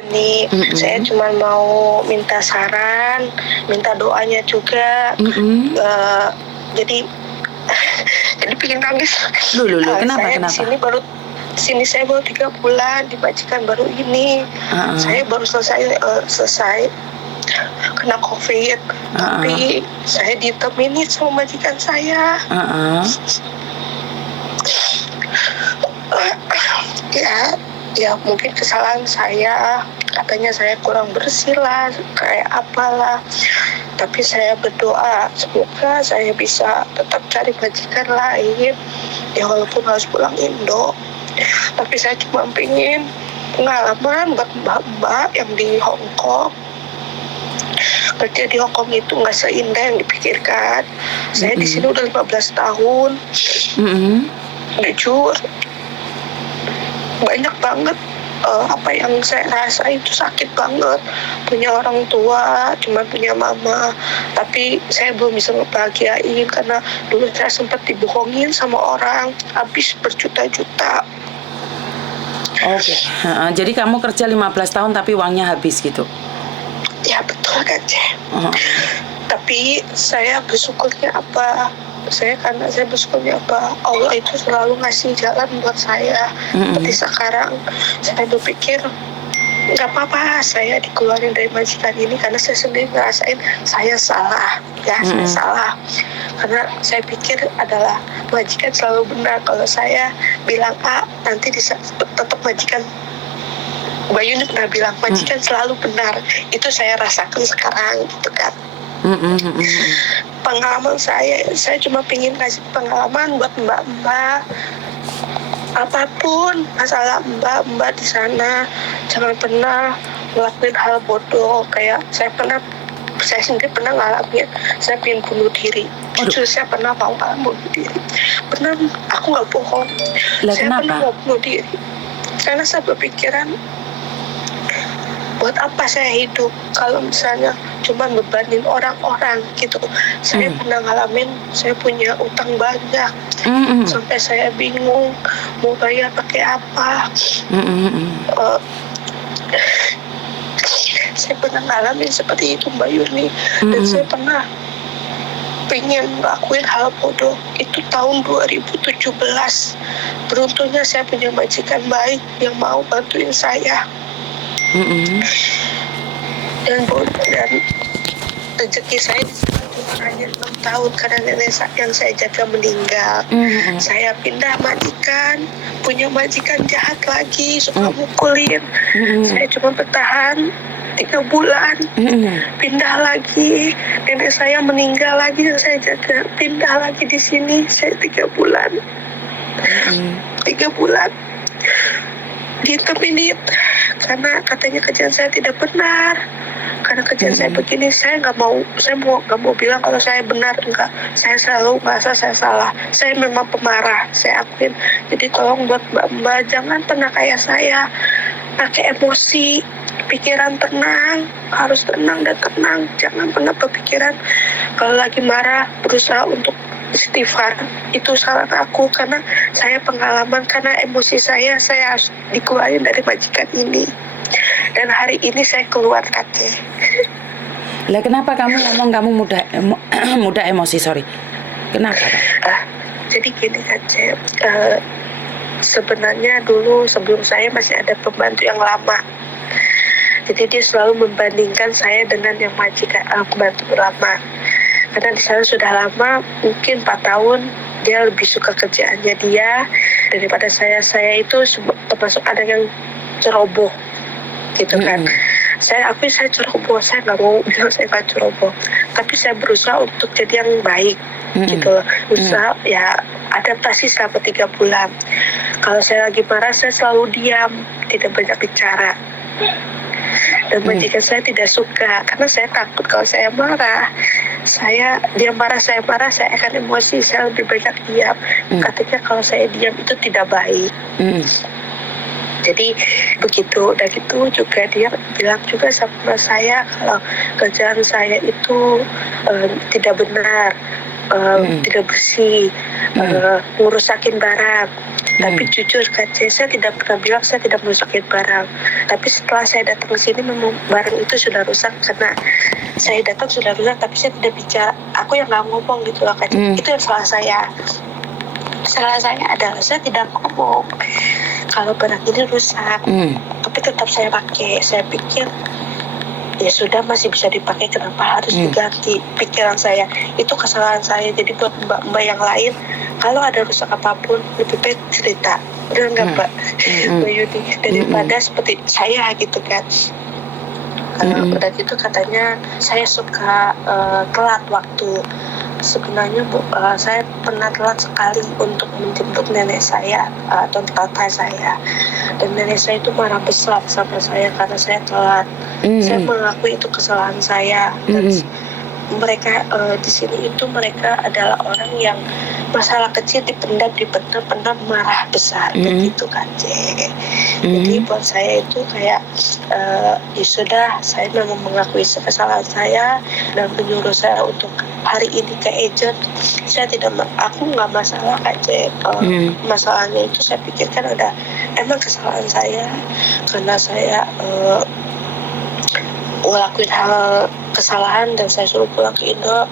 Yuni. Saya cuma mau minta saran, minta doanya juga. Jadi pengen nangis. Kenapa? Sini saya baru 3 bulan, di majikan baru ini. Saya baru selesai kena COVID. Tapi saya ditemenin sama majikan saya. Ya mungkin kesalahan saya, katanya saya kurang bersih lah, kayak apalah. Tapi saya berdoa semoga saya bisa tetap cari majikan lain, ya walaupun harus pulang Indo. Tapi saya cuma pengen pengalaman buat mbak-mbak yang di Hong Kong. Kerja di Hong Kong itu nggak seindah yang dipikirkan. Saya di sini udah 15 tahun. Jujur, banyak banget apa yang saya rasa itu sakit banget. Punya orang tua, cuma punya mama, tapi saya belum bisa ngebahagiain karena dulu saya sempat dibohongin sama orang, habis berjuta-juta. Oke. Jadi kamu kerja 15 tahun tapi uangnya habis gitu? Ya betul kan, Ceh. Tapi saya bersyukurnya apa? Karena saya bersyukurnya apa? Allah itu selalu ngasih jalan buat saya. Seperti sekarang, saya berpikir nggak apa-apa saya dikeluarin dari majikan ini karena saya sendiri ngerasain saya salah. Saya salah. Karena saya pikir adalah majikan selalu benar. Kalau saya bilang A, nanti tetap majikan. Mbak Yuni pernah bilang majikan selalu benar. Itu saya rasakan sekarang gitu kan. Pengalaman saya cuma pengen kasih pengalaman buat mbak-mbak. Apapun masalah mbak-mbak di sana, jangan pernah ngelakuin hal bodoh. Kayak saya sendiri pernah ngalamin, saya pengen bunuh diri. Jujur saya pernah mau bunuh diri. Benar, aku nggak bohong. Saya pernah mau bunuh diri karena saya berpikiran, buat apa saya hidup kalau misalnya cuma bebanin orang-orang gitu. Saya pernah ngalamin, saya punya utang banyak. Sampai saya bingung mau bayar pakai apa. Saya pernah ngalamin seperti itu, Mbak Yuni. Dan saya pernah pengen ngelakuin hal bodoh itu tahun 2017. Beruntungnya saya punya majikan baik yang mau bantuin saya. Dan rezeki saya cuma hanya 6 tahun karena nenek yang saya jaga meninggal. Saya pindah majikan, punya majikan jahat lagi, suka mukulin. Saya cuma bertahan 3 bulan, pindah lagi, nenek saya meninggal lagi yang saya jaga, pindah lagi di sini, saya 3 bulan. 3 bulan diterminit karena katanya kerjaan saya tidak benar. Karena kerjaan saya begini, saya nggak mau bilang kalau saya benar, enggak. Saya selalu merasa saya salah. Saya memang pemarah, saya akuin. Jadi tolong buat mbak-mbak jangan pernah kayak saya pakai emosi. Pikiran tenang, harus tenang dan tenang. Jangan pernah berpikiran kalau lagi marah berusaha untuk istighfar. Itu salah aku karena saya pengalaman, karena emosi saya harus dikeluarin dari majikan ini. Dan hari ini saya keluar, Kate. Lah kenapa kamu ngomong kamu mudah emosi, sorry. Kenapa? Jadi gini, Kate. Sebenarnya dulu sebelum saya masih ada pembantu yang lama. Jadi dia selalu membandingkan saya dengan yang majikan pembantu lama. Karena di sana sudah lama, mungkin 4 tahun, dia lebih suka kerjaannya dia daripada saya. Saya itu termasuk ada yang ceroboh gitu kan. Saya ceroboh, saya nggak mau bilang saya nggak ceroboh, tapi saya berusaha untuk jadi yang baik gitu loh. Usaha ya adaptasi selama 3 bulan. Kalau saya lagi marah, saya selalu diam, tidak banyak bicara. Dan majikan saya tidak suka karena saya takut kalau saya marah, dia marah, saya akan emosi. Saya lebih banyak diam. Katanya kalau saya diam itu tidak baik. Jadi begitu. Dan itu juga dia bilang juga sama saya kalau kerjaan saya itu tidak benar, tidak bersih, ngurusakin barang. Tapi jujur KC, saya tidak pernah bilang saya tidak merusakin barang. Tapi setelah saya datang ke sini memang barang itu sudah rusak karena saya datang sudah rusak, tapi saya tidak bicara. Aku yang nggak ngomong gitu loh KC. Itu yang salah saya. Salah saya adalah saya tidak ngomong kalau barang ini rusak. Tapi tetap saya pakai. Saya pikir ya sudah masih bisa dipakai, kenapa harus diganti? Pikiran saya itu kesalahan saya. Jadi buat mbak-mbak yang lain, kalau ada rusak apapun lebih baik cerita, udah enggak mbak Mbak Yudi, daripada seperti saya gitu kan. Udah gitu katanya saya suka telat waktu. Sebenarnya saya pernah telat sekali untuk menjemput nenek saya atau tante saya, dan nenek saya itu marah besar sama saya karena saya telat. Saya mengakui itu kesalahan saya, dan mereka di sini itu mereka adalah orang yang masalah kecil dipendam marah besar begitu kan Jadi buat saya itu kayak ya sudah, saya memang mengakui kesalahan saya dan menyuruh saya untuk hari ini ke agent. Saya tidak, aku nggak masalah aja. Masalahnya itu saya pikirkan ada emang kesalahan saya karena saya ngelakuin hal kesalahan dan saya suruh pulang ke Indo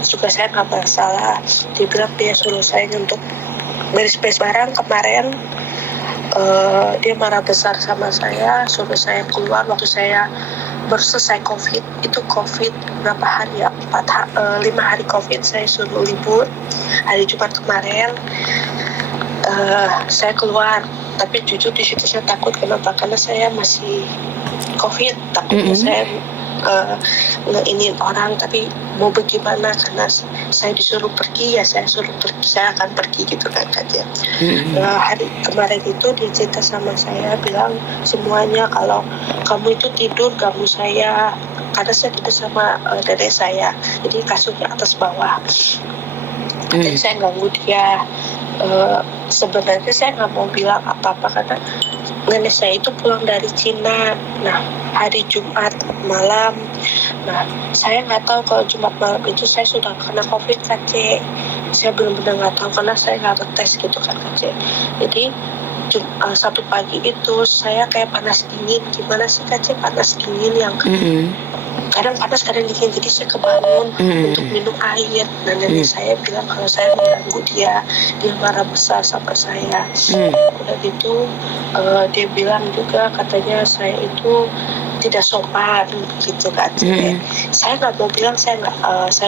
juga saya nggak masalah. Dia suruh saya untuk beres-beres barang kemarin. Dia marah besar sama saya, suruh saya keluar waktu saya baru selesai COVID. Itu COVID berapa hari ya, 5 hari COVID, saya suruh libur hari Jumat kemarin. Saya keluar, tapi jujur di situ saya takut. Kenapa? Karena saya masih COVID, takutnya saya ngeinin orang, tapi mau bagaimana, karena saya disuruh pergi ya saya suruh pergi, saya akan pergi gitu kan ya. Hari kemarin itu dia cerita sama saya, bilang semuanya kalau kamu itu tidur ganggu saya, karena saya tidur sama dedek saya, jadi kasurnya atas bawah. Jadi saya ganggu dia. Sebenarnya saya nggak mau bilang apa-apa karena nenek saya itu pulang dari Cina. Nah, hari Jumat malam. Nah, saya nggak tahu kalau Jumat malam itu saya sudah kena COVID kan, C. Saya benar-benar nggak tahu karena saya nggak ngetes gitu kan, C. Jadi Sabtu pagi itu saya kayak panas dingin. Gimana sih kan, C? Panas dingin yang kadang panas kadang dingin. Jadi saya kebangun untuk minum air. Dan nenek saya bilang kalau saya mengganggu dia marah besar sama saya. Udah gitu dia bilang juga katanya saya itu tidak sopan gitu kan. Saya nggak mau bilang saya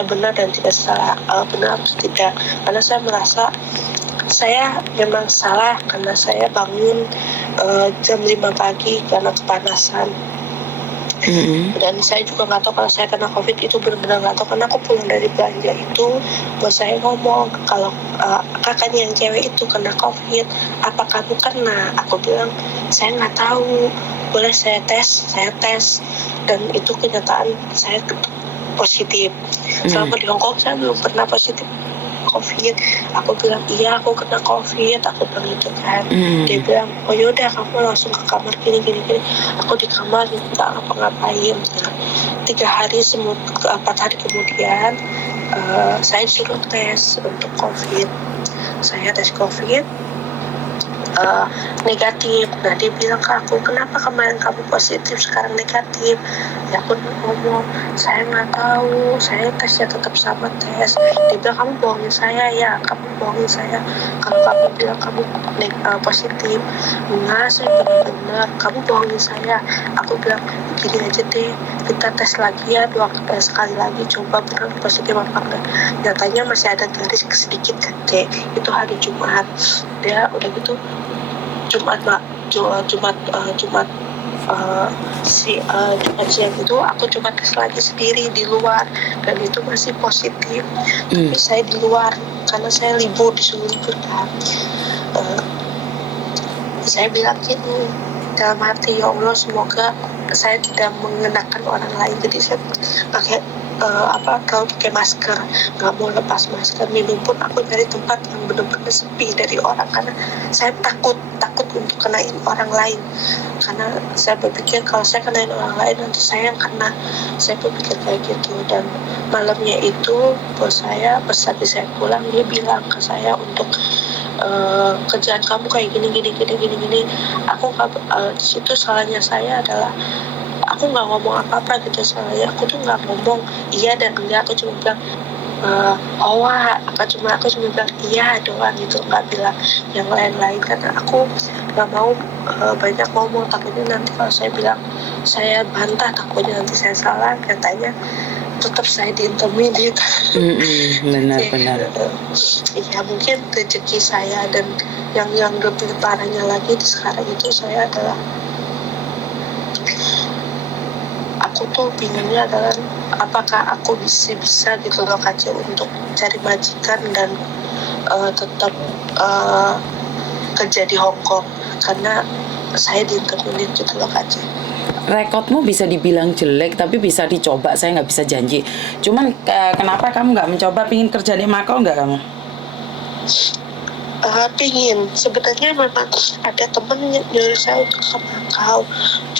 benar dan tidak salah, benar atau tidak, karena saya merasa saya memang salah karena saya bangun jam 5 pagi karena kepanasan. Dan saya juga nggak tahu kalau saya kena COVID, itu benar-benar nggak tahu, karena aku pulang dari belanja itu bos saya ngomong kalau kakaknya yang cewek itu kena COVID, apa kamu kena? Aku bilang saya nggak tahu, boleh saya tes, dan itu kenyataan saya positif. Selama di Hongkong saya belum pernah positif COVID. Aku bilang iya aku kena COVID, aku bilang itu kan. Dia bilang oh yaudah kamu langsung ke kamar gini. Aku di kamar nggak ngapa-ngapain. 4 hari kemudian saya suruh tes untuk COVID. Saya tes COVID negatif. Nah dia bilang ke aku, kenapa kemarin kamu positif sekarang negatif? Ya aku ngomong saya nggak tahu, saya tesnya tetap sama tes. Dia bilang kamu bohongin saya ya, kamu bohongin saya kalau kamu bilang kamu positif. Enggak, saya benar-benar kamu bohongin saya. Aku bilang gini aja deh, kita tes lagi ya, sekali lagi coba benar positif apa enggak. Nyatanya masih ada garis sedikit kan, itu hari Jumat. Dia udah gitu Jumat siang itu aku coba tes lagi sendiri di luar dan itu masih positif. Tapi saya di luar karena saya disuruh libur kan. Saya bilang gini dalam hati, ya Allah semoga saya tidak mengenakan orang lain. Jadi saya pakai kalau pakai masker, nggak mau lepas masker. Minum pun aku cari tempat yang benar-benar sepi dari orang karena saya takut untuk kenain orang lain, karena saya berpikir kalau saya kenain orang lain nanti saya yang kena. Saya berpikir kayak gitu. Dan malamnya itu bos saya pas lagi saya pulang dia bilang ke saya untuk kerjaan kamu kayak gini. Aku nggak di situ salahnya saya adalah aku nggak ngomong apa-apa gitu. Salahnya aku tuh nggak ngomong iya dan enggak, aku cuma bilang aku cuma bilang iya doang gitu, nggak bilang yang lain-lain karena aku nggak mau banyak ngomong, takutnya nanti kalau saya bilang saya bantah, takutnya nanti saya salah, katanya tetap saya diintermediate. Benar. Iya, mungkin rezeki saya, dan yang lebih parahnya lagi di sekarang itu saya adalah aku tuh bingungnya adalah apakah aku bisa gitu loh Kak Ce, untuk cari majikan dan tetap kerja di Hong Kong karena saya diintermediate gitu loh Kak Ce. Rekodmu bisa dibilang jelek, tapi bisa dicoba. Saya nggak bisa janji. Cuman kenapa kamu nggak mencoba pingin kerja di Makau nggak kamu? Pingin, sebenarnya memang ada temen yang nyuruh saya untuk ke Makau.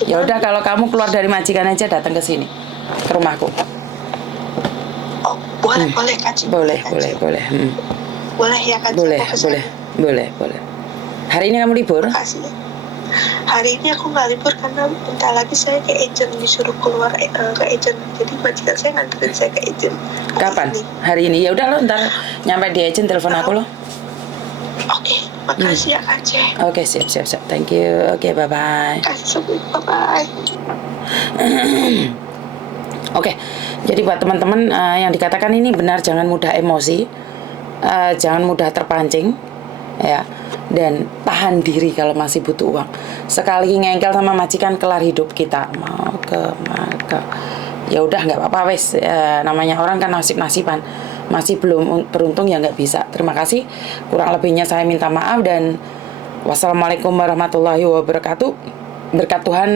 Ya udah, kalau kamu keluar dari majikan aja, datang ke sini, ke rumahku. Oh, boleh Kak Ce. Boleh. Boleh ya Kak Ce. Boleh. Hari ini kamu libur? Makasih. Hari ini aku nggak libur karena bentar lagi saya ke agent, disuruh keluar ke agent. Jadi majikan saya nganterin saya ke agent. Kapan? Hari ini. Ya udah, lo ntar nyampe di agent telepon aku lo. Oke, makasih ya Kak Ce. Oke, siap. Thank you. Oke, bye-bye. Bye-bye. Oke, jadi buat teman-teman yang dikatakan ini benar, jangan mudah emosi, jangan mudah terpancing, ya, dan tahan diri kalau masih butuh uang. Sekali ngengkel sama majikan, kelar hidup kita. Mau ke ya udah nggak apa-apa wes, namanya orang kan nasib-nasiban. Masih belum beruntung ya nggak bisa. Terima kasih, kurang lebihnya saya minta maaf, dan wassalamualaikum warahmatullahi wabarakatuh. Berkat Tuhan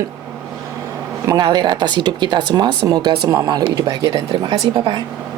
mengalir atas hidup kita semua. Semoga semua makhluk hidup bahagia, dan terima kasih. Bye-bye.